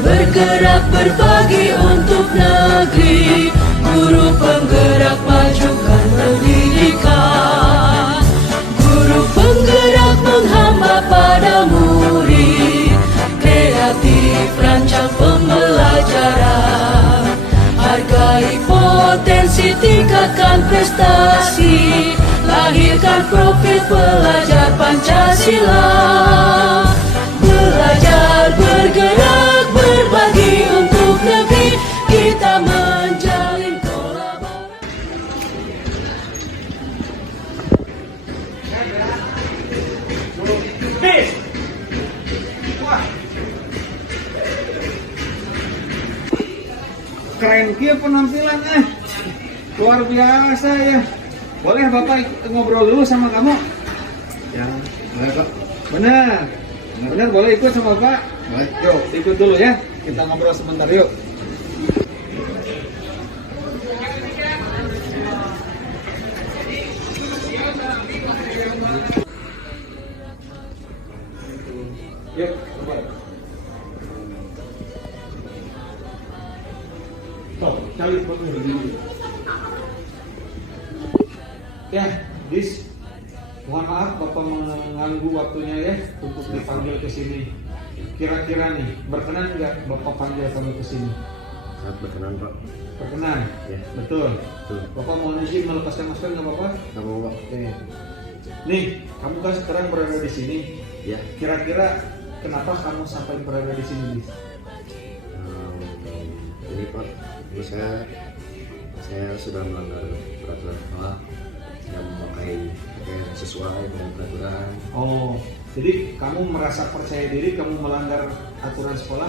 bergerak berbagi untuk negeri, guru penggerak majukan pendidikan, guru penggerak menghamba pada murid, kreatif rancang pembelajaran, hargai potensi, tingkatkan prestasi, lahirkan profil pelajar Pancasila. Belajar, bergerak, berbagi untuk negeri, kita menjalin kolaborasi. Wah, keren kia penampilan luar biasa ya. Boleh Bapak ngobrol dulu sama kamu? Ya, boleh Pak. Benar. Benar, boleh ikut sama Bapak? Boleh. Yuk, ikut dulu ya. Kita ngobrol sebentar yuk. Yuk, coba. Tuh, cari foto dulu. Ya, Dis. Mohon maaf Bapak mengganggu waktunya ya untuk dipanggil ke sini. Kira-kira nih, berkenan nggak Bapak panggil kamu ke sini? Sangat berkenan Pak. Berkenan? Ya. Betul. Betul. Bapak mau izin melepaskan masker nggak Bapak? Nggak mau Pak. Oke. Nih, kamu kan sekarang berada di sini. Ya. Kira-kira kenapa kamu sampai berada di sini, Dis? Ini Pak, menurut saya sudah melanggar peraturan sekolah yang memakai pakaian sesuai dengan peraturan. Oh, jadi kamu merasa percaya diri kamu melanggar aturan sekolah?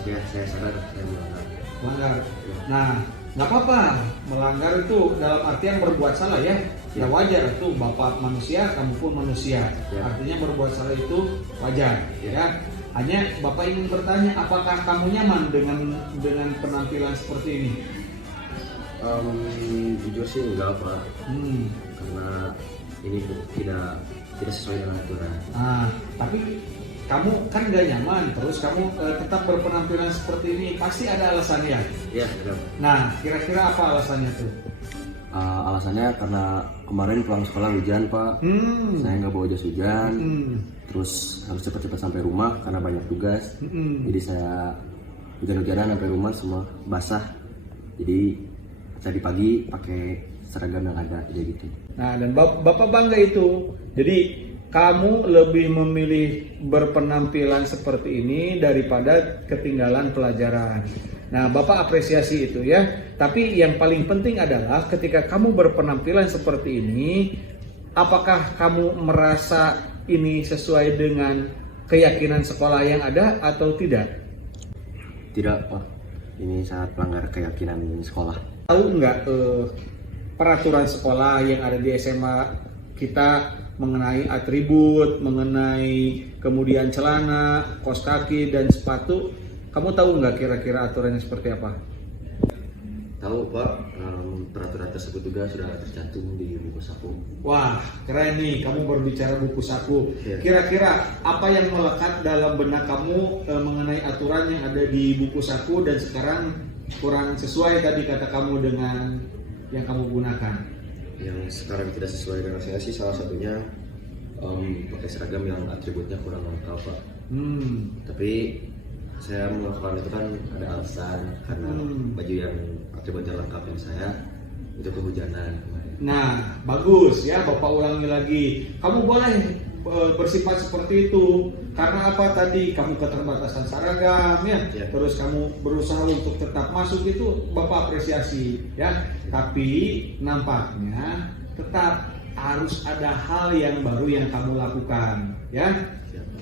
Saya sadar saya melanggar. Melanggar. Nah, nggak apa-apa. Melanggar itu dalam artian berbuat salah ya. Ya wajar itu, Bapak manusia, kamu pun manusia. Ya. Artinya berbuat salah itu wajar, Ya. ya. Hanya Bapak ingin bertanya, apakah kamu nyaman dengan penampilan seperti ini? Jujur sih enggak Pak, Hmm. karena ini tidak sesuai dengan aturan. Tapi kamu kan nggak nyaman, terus kamu tetap berpenampilan seperti ini, pasti ada alasannya. Ya, ada Pak. Nah, kira-kira apa alasannya tuh? Alasannya karena kemarin pulang sekolah hujan Pak. Saya nggak bawa jas hujan. Terus harus cepat-cepat sampai rumah karena banyak tugas. Jadi saya hujan-hujanan sampai rumah semua basah. Jadi tadi pagi pakai seragam yang ada aja gitu. Nah, dan Bapak bangga itu. Jadi kamu lebih memilih berpenampilan seperti ini daripada ketinggalan pelajaran. Nah, Bapak apresiasi itu ya. Tapi yang paling penting adalah ketika kamu berpenampilan seperti ini, apakah kamu merasa ini sesuai dengan keyakinan sekolah yang ada atau tidak? Tidak Pak, ini sangat melanggar keyakinan sekolah. Tahu nggak peraturan sekolah yang ada di SMA kita mengenai atribut, mengenai kemudian celana, kaos kaki, dan sepatu? Kamu tahu nggak kira-kira aturannya seperti apa? Tahu Pak, peraturan tersebut juga sudah tercantum di buku saku. Wah, keren nih, kamu berbicara buku saku. Ya. Kira-kira apa yang melekat dalam benak kamu mengenai aturan yang ada di buku saku dan sekarang kurang sesuai tadi kata kamu dengan yang kamu gunakan? Yang sekarang tidak sesuai dengan saya sih salah satunya pakai seragam yang atributnya kurang lengkap Pak. Tapi saya melakukan itu kan ada alasan karena baju yang atributnya lengkap yang saya itu kehujanan kemarin. Nah, bagus ya, Bapak ulangi lagi. Kamu boleh bersifat seperti itu karena apa tadi? Kamu keterbatasan seragam ya. Terus kamu berusaha untuk tetap masuk, itu Bapak apresiasi ya. Tapi nampaknya tetap harus ada hal yang baru yang kamu lakukan ya.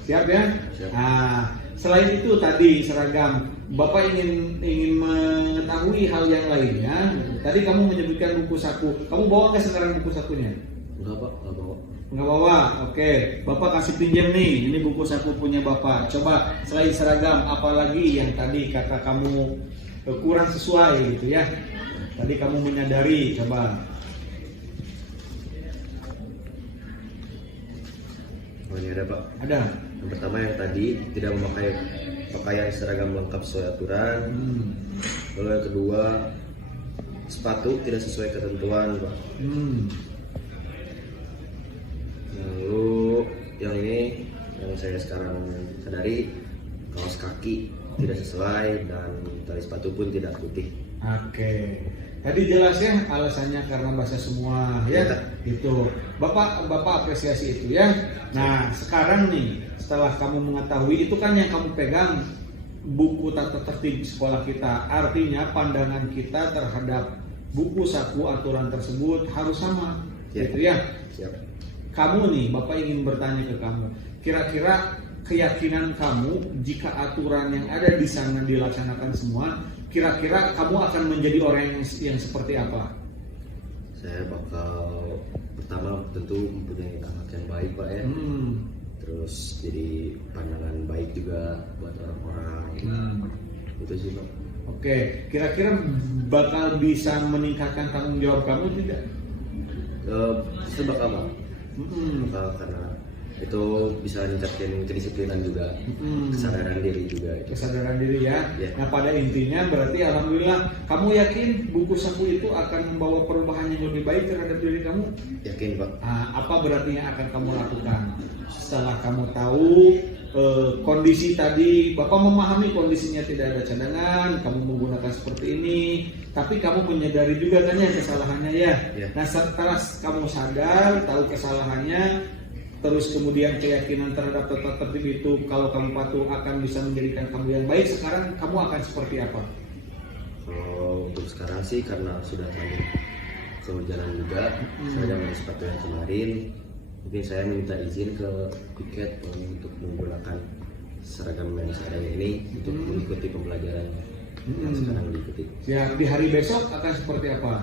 Siap ya? Siap. Nah, selain itu tadi seragam, Bapak ingin mengetahui hal yang lainnya. Tadi kamu menyebutkan buku saku. Kamu bawa nggak sekarang buku sakunya? Enggak Pak, enggak bawa. Nggak bawa? Oke. Bapak kasih pinjam nih. Ini buku saku punya Bapak. Coba selain seragam, apalagi yang tadi kata kamu kurang sesuai gitu ya. Tadi kamu menyadari, coba. Oh ini ada Pak. Ada? Yang pertama yang tadi tidak memakai pakaian seragam lengkap sesuai aturan. Lalu yang kedua, sepatu tidak sesuai ketentuan, Pak. Lalu yang ini yang saya sekarang sadari, kaos kaki tidak sesuai dan tali sepatu pun tidak putih. Oke. Tadi jelas ya alasannya karena basah semua ya. Itu. Bapak apresiasi itu ya. Nah, sekarang nih setelah kamu mengetahui itu kan yang kamu pegang buku tata tertib sekolah kita. Artinya pandangan kita terhadap buku saku aturan tersebut harus sama. Gitu ya. Siap. Kamu nih, Bapak ingin bertanya ke kamu. Kira-kira keyakinan kamu jika aturan yang ada di sana dilaksanakan semua, kira-kira kamu akan menjadi orang yang seperti apa? Saya bakal pertama tentu mempunyai akhlak yang baik, Pak ya. Terus jadi pandangan baik juga buat orang-orang. Itu sih, Pak. Oke, kira-kira bakal bisa meningkatkan tanggung jawab kamu tidak? Itu bakal, Pak. Bakal, karena itu bisa meningkatkan kedisiplinan juga, kesadaran diri juga. Kesadaran diri ya. Nah, pada intinya berarti alhamdulillah kamu yakin buku saku itu akan membawa perubahan yang lebih baik terhadap diri kamu? Yakin, Pak. Nah, apa berarti yang akan kamu lakukan setelah kamu tahu kondisi tadi? Bapak memahami kondisinya tidak ada cadangan, kamu menggunakan seperti ini, tapi kamu menyadari juga kan ya kesalahannya ya. Nah, setelah kamu sadar tahu kesalahannya, terus kemudian keyakinan terhadap tata tertib itu kalau kamu patuh akan bisa menjadikan kamu yang baik, sekarang kamu akan seperti apa? Kalau untuk sekarang sih karena sudah banyak kehujanan juga, saya dengan sepatu yang kemarin, mungkin saya minta izin ke piket untuk menggunakan seragam yang seadanya ini untuk mengikuti pembelajaran yang sekarang diikuti. Ya, di hari besok akan seperti apa?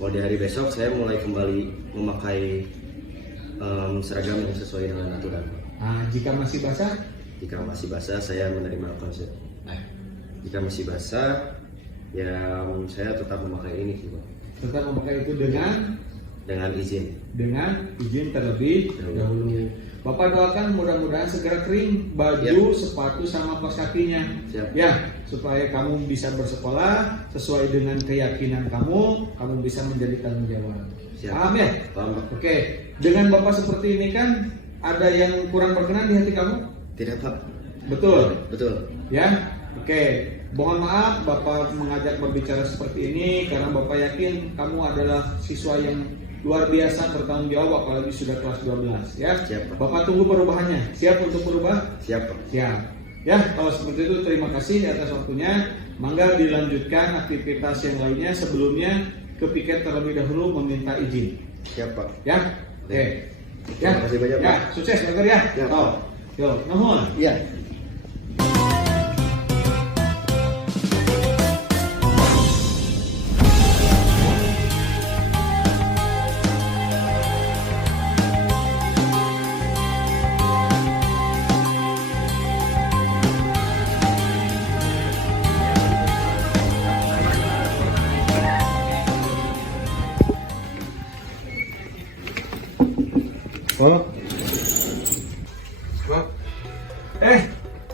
Kalau di hari besok saya mulai kembali memakai seragam yang sesuai dengan aturan. Nah, jika masih basah? Jika masih basah, saya menerima konsep. Jika masih basah, ya saya tetap memakai ini sih, Pak. Tetap memakai itu dengan izin. Dengan izin terlebih dahulu. Bapak doakan mudah-mudahan segera kering baju, sepatu sama kaos kakinya. Siap. Ya, supaya kamu bisa bersekolah sesuai dengan keyakinan kamu bisa menjadi tanggung jawab. Siap. Paham ya? Paham, Pak. Oke, dengan Bapak seperti ini kan ada yang kurang berkenan di hati kamu? Tidak, Pak. Betul. Betul. Ya, oke. Mohon maaf Bapak mengajak berbicara seperti ini karena Bapak yakin kamu adalah siswa yang luar biasa bertanggung jawab apalagi sudah kelas 12 ya. Siap, Pak. Bapak tunggu perubahannya. Siap untuk berubah? Siap, Pak. Siap. Ya, kalau seperti itu terima kasih atas waktunya. Mangga dilanjutkan aktivitas yang lainnya, sebelumnya ke piket terlebih dahulu meminta izin. Siap, Pak. Ya. Oke. Ya. Terima kasih banyak, Ya, Pak. sukses belajar ya. Ya, Oh. Yo, nuhun. Iya.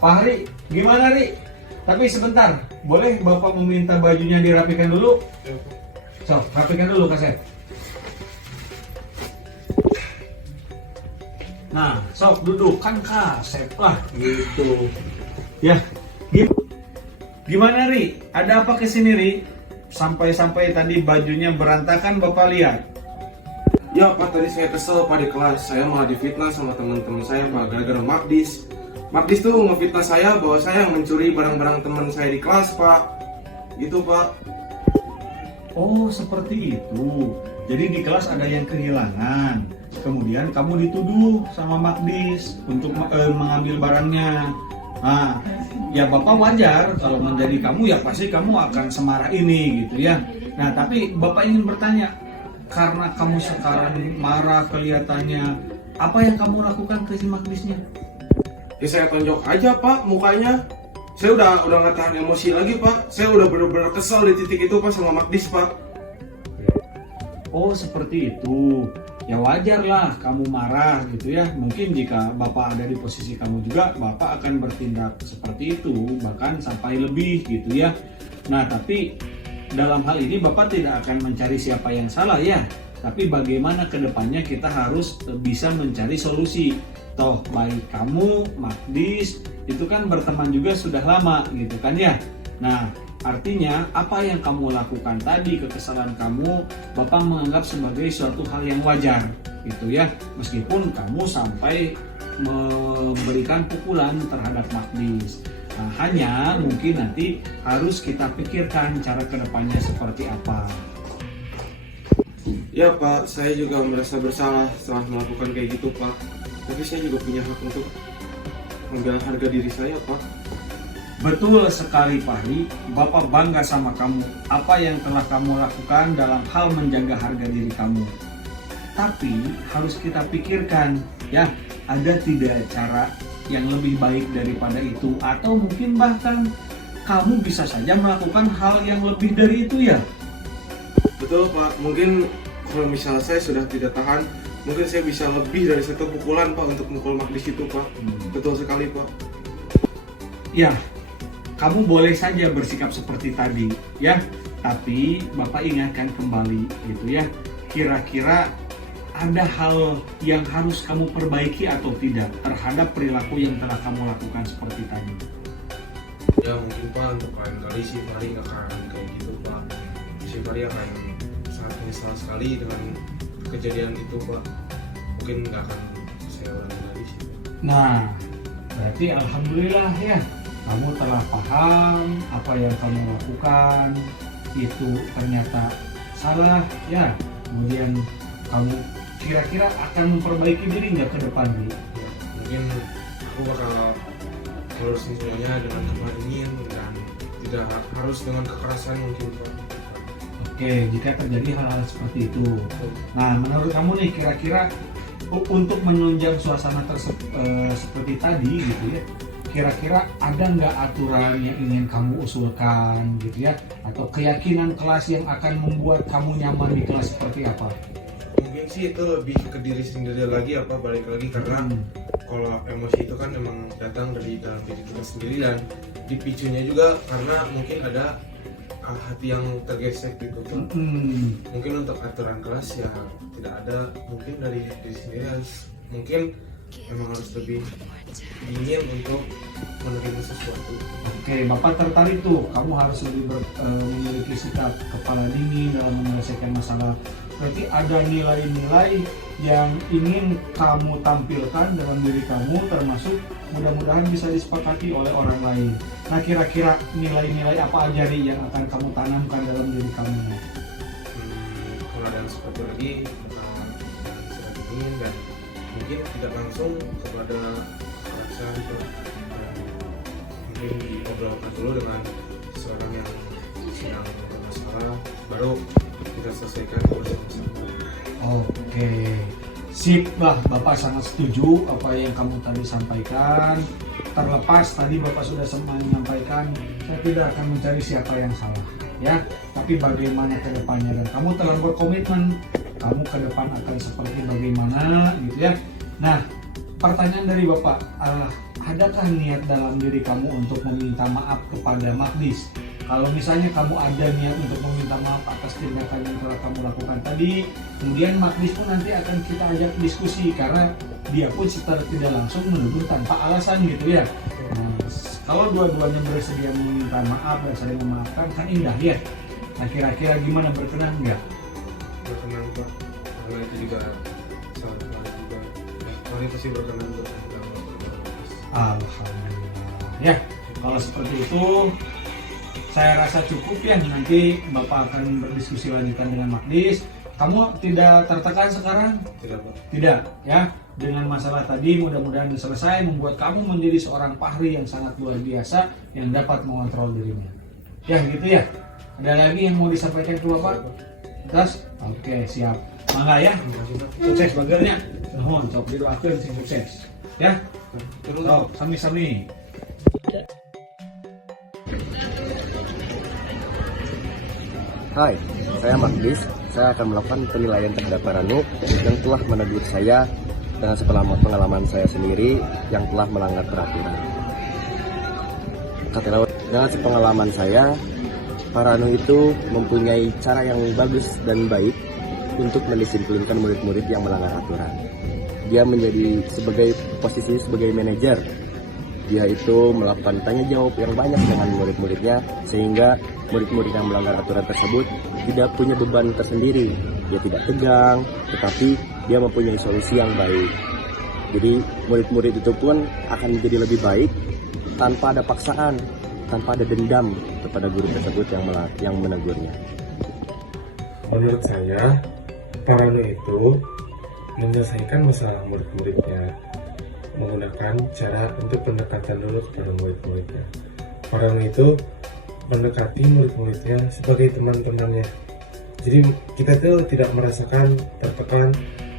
Pak Hari, gimana Ri? Tapi sebentar, boleh Bapak meminta bajunya dirapikan dulu? So, rapikan dulu Kasep. Nah, sok duduk kan Kasep lah gitu. Ya, gimana Ri? Ada apa kesini Ri? Sampai-sampai tadi bajunya berantakan Bapak lihat. Ya Pak, tadi saya kesel Pak di kelas. Saya malah difitnah sama teman-teman saya Pak, gara-gara Magdis. Magdis tuh ngefitnah saya bahwa saya yang mencuri barang-barang teman saya di kelas Pak. Gitu Pak. Oh, seperti itu. Jadi di kelas ada yang kehilangan. Kemudian kamu dituduh sama Magdis untuk mengambil barangnya. Nah, ya Bapak wajar kalau menjadi kamu ya pasti kamu akan semarah ini gitu ya. Nah, tapi Bapak ingin bertanya, karena kamu sekarang marah kelihatannya, apa yang kamu lakukan ke si Magdisnya? Ya saya tonjok aja Pak mukanya. Saya udah nggak tahan emosi lagi Pak. Saya udah bener-bener kesel di titik itu Pak sama Magdis Pak. Oh, seperti itu. ya wajar lah kamu marah gitu ya. Mungkin jika Bapak ada di posisi kamu juga, Bapak akan bertindak seperti itu, bahkan sampai lebih gitu ya. Nah, tapi dalam hal ini Bapak tidak akan mencari siapa yang salah ya, tapi bagaimana ke depannya kita harus bisa mencari solusi. Toh baik kamu, Magdis, itu kan berteman juga sudah lama gitu kan ya. Nah, artinya apa yang kamu lakukan tadi, kekesalan kamu, Bapak menganggap sebagai suatu hal yang wajar gitu ya. Meskipun kamu sampai memberikan pukulan terhadap Magdis. Nah, hanya mungkin nanti harus kita pikirkan cara kedepannya seperti apa. Ya Pak, saya juga merasa bersalah setelah melakukan kayak gitu Pak. Tapi saya juga punya hak untuk membela harga diri saya Pak. Betul sekali Fahri, Bapak bangga sama kamu, apa yang telah kamu lakukan dalam hal menjaga harga diri kamu. Tapi harus kita pikirkan ya, ada tidak cara yang lebih baik daripada itu, atau mungkin bahkan kamu bisa saja melakukan hal yang lebih dari itu ya. Betul Pak, mungkin kalau misalnya saya sudah tidak tahan, mungkin saya bisa lebih dari satu pukulan Pak untuk mukul Magdis itu Pak. Betul sekali Pak. Ya, kamu boleh saja bersikap seperti tadi ya, tapi Bapak ingatkan kembali gitu ya, kira-kira ada hal yang harus kamu perbaiki atau tidak terhadap perilaku yang telah kamu lakukan seperti tadi. Ya mungkin Pak, untuk lain kali si Fahri nggak akan kayak gitu Pak. Si Fahri akan sangat menyesal sekali dengan kejadian itu Pak. Mungkin nggak akan saya ulangi lagi sih. Nah, berarti alhamdulillah ya, kamu telah paham apa yang kamu lakukan itu ternyata salah ya. Kemudian kamu kira-kira akan memperbaiki diri nggak ke depan nih? Ya, mungkin aku bakal melurusin semuanya dengan kemah dingin dan tidak harus dengan kekerasan mungkin Pak. Oke, jika terjadi hal-hal seperti itu. Nah, menurut kamu nih kira-kira untuk menunjang suasana seperti tadi gitu ya, kira-kira ada nggak aturan yang ingin kamu usulkan gitu ya, atau keyakinan kelas yang akan membuat kamu nyaman di kelas seperti apa? Mungkin sih itu lebih ke diri sendiri lagi apa, balik lagi karena kalau emosi itu kan memang datang dari dalam diri kita sendiri, dan dipicunya juga karena mungkin ada hati yang tergesek gitu Pak. Mungkin untuk aturan kelas ya tidak ada, mungkin dari diri sendiri harus, mungkin memang harus lebih dingin untuk menerima sesuatu. Oke, Bapak tertarik tuh, kamu harus lebih memiliki sikap kepala dingin dalam menyelesaikan masalah. Berarti ada nilai-nilai yang ingin kamu tampilkan dalam diri kamu, termasuk mudah-mudahan bisa disepakati oleh orang lain. Nah, kira-kira nilai-nilai apa aja nih yang akan kamu tanamkan dalam diri kamu? Kalau ada seperti lagi bakal sikap dingin dan mungkin tidak langsung kepada kekerasan, mungkin diobrolkan dulu dengan seorang yang sedang bermasalah, baru kita selesaikan bersama-sama. Oke, sip lah, Bapak sangat setuju apa yang kamu tadi sampaikan. Terlepas tadi Bapak sudah sempat menyampaikan, saya tidak akan mencari siapa yang salah ya, tapi bagaimana ke depannya, dan kamu telah berkomitmen kamu ke depan akan seperti bagaimana gitu ya. Nah, pertanyaan dari Bapak, adakah niat dalam diri kamu untuk meminta maaf kepada Magdis? Kalau misalnya kamu ada niat untuk meminta maaf atas tindakan yang telah kamu lakukan tadi, kemudian Magdis pun nanti akan kita ajak diskusi, karena dia pun secara tidak langsung menuduh tanpa alasan gitu ya. Nah, kalau dua-duanya bersedia meminta maaf dan saling memaafkan, kan indah ya. Nah, kira-kira gimana, berkenan nggak? Berkenan Pak, karena itu juga salah Fahri juga. Fahri pasti berkenan untuk Alhamdulillah ya, kalau seperti itu saya rasa cukup ya. Nanti Bapak akan berdiskusi lanjutan dengan Magdis. Kamu tidak tertekan sekarang? Tidak Pak. Tidak ya, dengan masalah tadi mudah-mudahan selesai, membuat kamu menjadi seorang Fahri yang sangat luar biasa, yang dapat mengontrol dirinya ya gitu ya. Ada lagi yang mau disampaikan ke Bapak? Terus? Oke, siap. Mangga ya, sukses bagernya. Mohon sok didoakeun sing sukses ya. Oh, sami-sami. Hai, saya Magdis. saya akan melakukan penilaian terhadap Paranu yang telah menegur saya dengan pengalaman saya sendiri yang telah melanggar peraturan. Dengan sepengalaman saya, Paranu itu mempunyai cara yang bagus dan baik untuk mendisiplinkan murid-murid yang melanggar aturan. Dia menjadi posisi sebagai manajer. Dia itu melakukan tanya jawab yang banyak dengan murid-muridnya sehingga murid-murid yang melanggar aturan tersebut tidak punya beban tersendiri. Dia tidak tegang, tetapi dia mempunyai solusi yang baik. Jadi murid-murid itu pun akan menjadi lebih baik tanpa ada paksaan, tanpa ada dendam kepada guru tersebut yang menegurnya. Menurut saya, Paranu itu menyelesaikan masalah murid-muridnya menggunakan cara untuk pendekatan dulu kepada murid-muridnya. Paranu itu mendekati murid-muridnya sebagai teman-temannya. Jadi kita tuh tidak merasakan tertekan,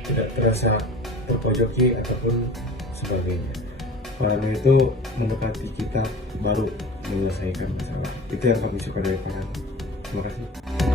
tidak terasa terpojoki ataupun sebagainya. Paranu itu mendekati kita baru menyelesaikan masalah. Itu yang kami suka dari Paranu. Terima kasih.